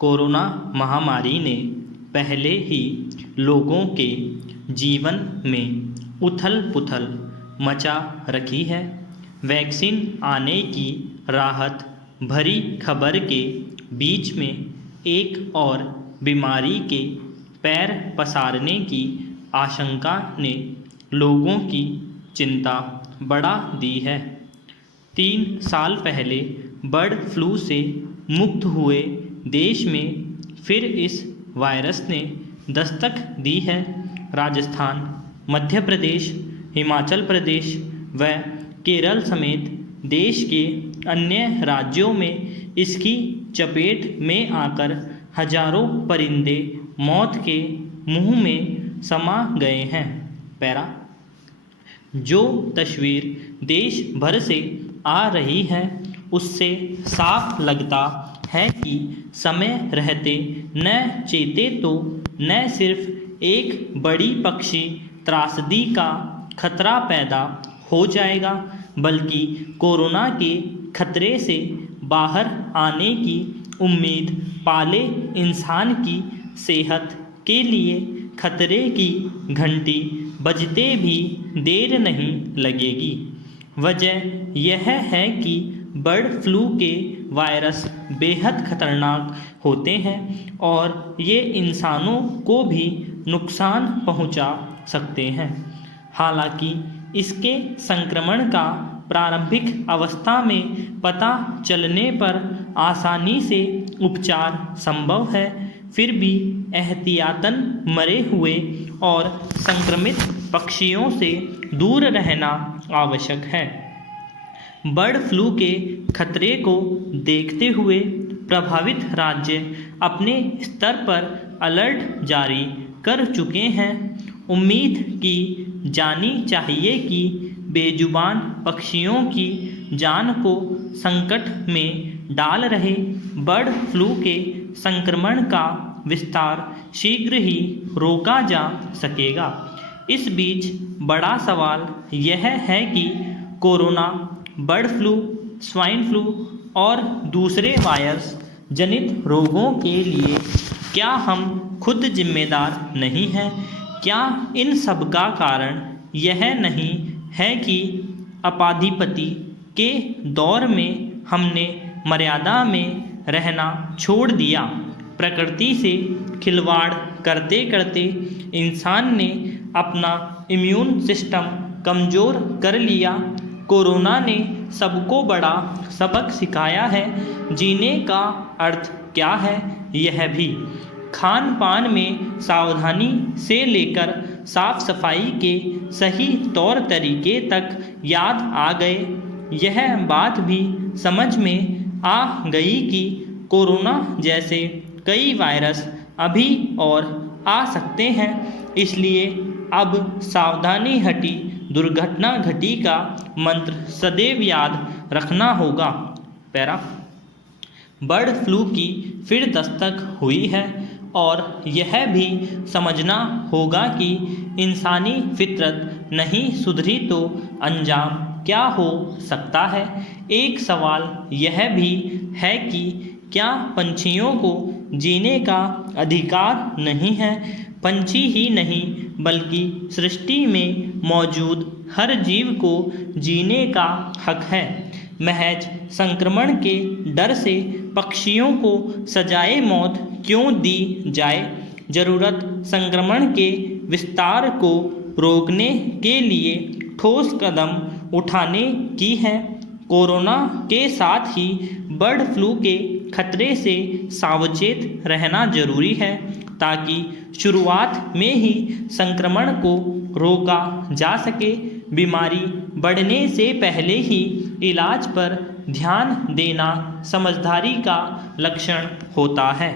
Corona महामारी ने पहले ही लोगों के जीवन में उथल-पुथल मचा रखी है। वैक्सीन आने की राहत भरी खबर के बीच में एक और बीमारी के पैर पसारने की आशंका ने लोगों की चिंता बढ़ा दी है। 3 साल पहले बर्ड फ्लू से मुक्त हुए देश में फिर इस वायरस ने दस्तक दी है। राजस्थान, मध्य प्रदेश, हिमाचल प्रदेश व केरल समेत देश के अन्य राज्यों में इसकी चपेट में आकर हजारों परिंदे मौत के मुंह में समा गए हैं। पैरा जो तस्वीर देश भर से आ रही है उससे साफ लगता है कि समय रहते न चेते तो न सिर्फ एक बड़ी पक्षी त्रासदी का खतरा पैदा हो जाएगा, बल्कि कोरोना के खतरे से बाहर आने की उम्मीद पाले इंसान की सेहत के लिए खतरे की घंटी बजते भी देर नहीं लगेगी। वजह यह है कि बर्ड फ्लू के वायरस बेहद खतरनाक होते हैं और ये इंसानों को भी नुकसान पहुंचा सकते हैं। हालांकि इसके संक्रमण का प्रारंभिक अवस्था में पता चलने पर आसानी से उपचार संभव है, फिर भी एहतियातन मरे हुए और संक्रमित पक्षियों से दूर रहना आवश्यक है। बर्ड फ्लू के खतरे को देखते हुए प्रभावित राज्य अपने स्तर पर अलर्ट जारी कर चुके हैं। उम्मीद की जानी चाहिए कि बेजुबान पक्षियों की जान को संकट में डाल रहे बर्ड फ्लू के संक्रमण का विस्तार शीघ्र ही रोका जा सकेगा। इस बीच बड़ा सवाल यह है कि corona, bird flu, swine flu और दूसरे वायरस जनित रोगों के लिए क्या हम खुद जिम्मेदार नहीं हैं? क्या इन सब का कारण यह नहीं है कि आपाधिपति के दौर में हमने मर्यादा में रहना छोड़ दिया? प्रकृति से खिलवाड़ करते करते इंसान ने अपना इम्यून सिस्टम कमज़ोर कर लिया। कोरोना ने सबको बड़ा सबक सिखाया है। जीने का अर्थ क्या है यह भी खान पान में सावधानी से लेकर साफ सफाई के सही तौर तरीके तक याद आ गए। यह बात भी समझ में आ गई कि कोरोना जैसे कई वायरस अभी और आ सकते हैं, इसलिए अब सावधानी हटी दुर्घटना घटी का मंत्र सदैव याद रखना होगा। पैरा बर्ड फ्लू की फिर दस्तक हुई है और यह भी समझना होगा कि इंसानी फितरत नहीं सुधरी तो अंजाम क्या हो सकता है। एक सवाल यह भी है कि क्या पंछियों को जीने का अधिकार नहीं है? पंछी ही नहीं बल्कि सृष्टि में मौजूद हर जीव को जीने का हक है। महज संक्रमण के डर से पक्षियों को सजाए मौत क्यों दी जाए? ज़रूरत संक्रमण के विस्तार को रोकने के लिए ठोस कदम उठाने की है। कोरोना के साथ ही बर्ड फ्लू के खतरे से सावचेत रहना जरूरी है ताकि शुरुआत में ही संक्रमण को रोका जा सके। बीमारी बढ़ने से पहले ही इलाज पर ध्यान देना समझदारी का लक्षण होता है।